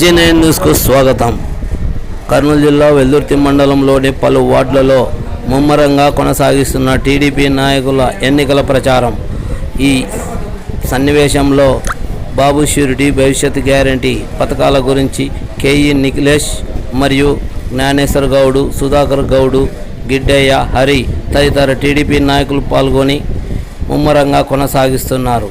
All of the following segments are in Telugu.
ఎస్జీ న్యూస్కు స్వాగతం. కర్నూలు జిల్లా వెల్దుర్తి మండలంలోని పలు వార్డులలో ముమ్మరంగా కొనసాగిస్తున్న టీడీపీ నాయకుల ఎన్నికల ప్రచారం. ఈ సన్నివేశంలో బాబు షూరిటీ భవిష్యత్ గ్యారంటీ పథకాల గురించి కేఈ నిఖిలేష్ మరియు జ్ఞానేశ్వర్ గౌడు సుధాకర్ గౌడు గిడ్డయ్య హరి తదితర టీడీపీ నాయకులు పాల్గొని ముమ్మరంగా కొనసాగిస్తున్నారు.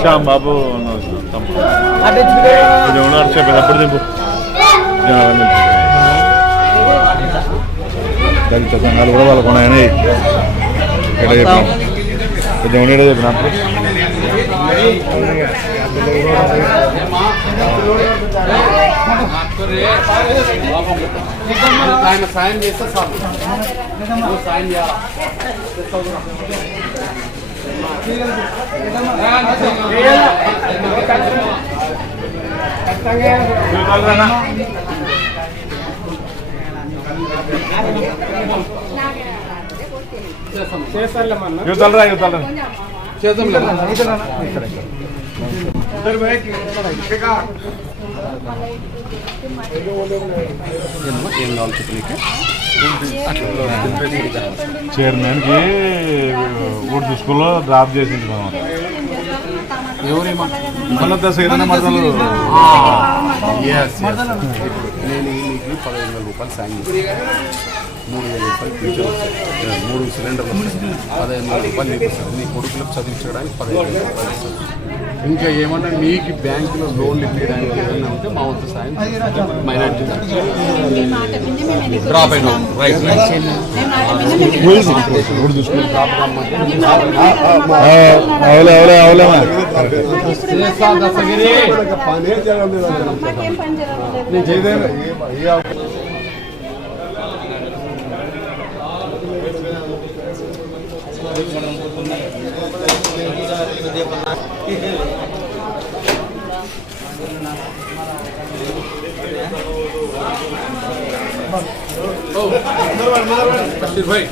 శ్యామ్ బాబు తమ్ముడు కొంచెం ఉన్నారు చెప్పేది అప్పుడు దింపు దళిత సంఘాలు కూడా వాళ్ళకు ఉన్నాయని ఇక్కడ చెప్పినాం కొంచెం ఉండేదే చెప్పిన అప్పుడు సాయం చేస్తే సాయం చేయాలా యువతలరా యువతలరా ఏం కావాలి చెప్పు నీకు చైర్మన్కి ఊర్దు స్కూల్లో డ్రాప్ చేసింది ఎవరేమో శ్రీరణ మర్దలు నేను నీకు పదహైదు వేల రూపాయలు సాయం చేస్తాను మూడు వేల రూపాయలు పింఛన్ వస్తాయి మూడు సిలిండర్లు వస్తాయి పదిహేను వేల రూపాయలు నీకు వస్తాయి నీ కొడుకులకు చదివించడానికి పదిహేను వేల రూపాయలు వస్తాయి ఇంకా ఏమన్నా నీకు బ్యాంకులో లోన్లు ఇప్పించడానికి ఏదైనా ఉంటే మా వంతు సాయం మైనార్టీ మీ మాట విని మేము ఎన్నికలు డ్రాప్ అయినా చేస్తాము. రైట్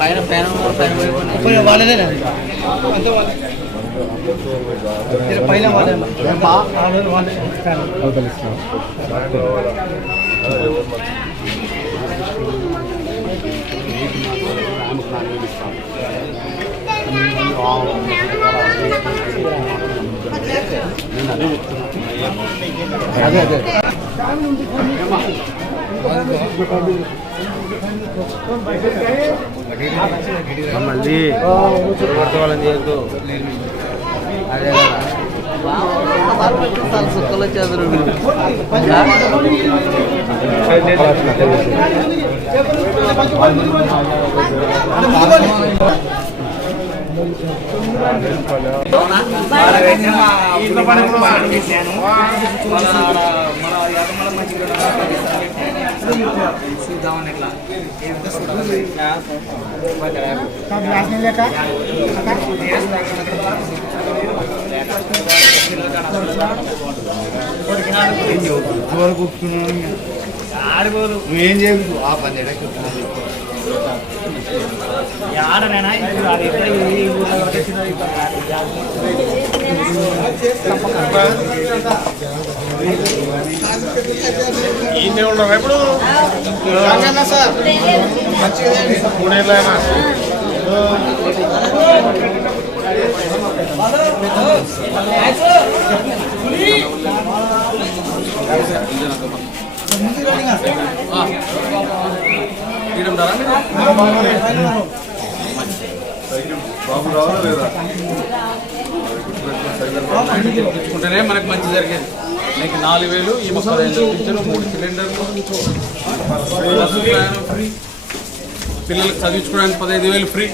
రైట్ మేము మాట విని మేము ఎన్నికలు చేస్తాము. ఊర్దు స్కూల్ డ్రాప్ రమ్మంటే మీ మాట విని అవలేమా ఇప్పుడు మాకేమన్నా మాకేం పని జరగలేదు చేయొద్దు అదే పని ఈయనే ఉండవు ఎప్పుడు సార్. మూడేళ్ళైనా. తెచ్చుకుంటేనే మనకు మంచి జరిగేది. నీకు నాలుగు వేలు ఈ ముప్పై ఐదు మూడు సిలిండర్లు. బస్సు ప్రయాణం ఫ్రీ పిల్లలకు చదివించుకోవడానికి పదహైదు వేలు ఫ్రీ.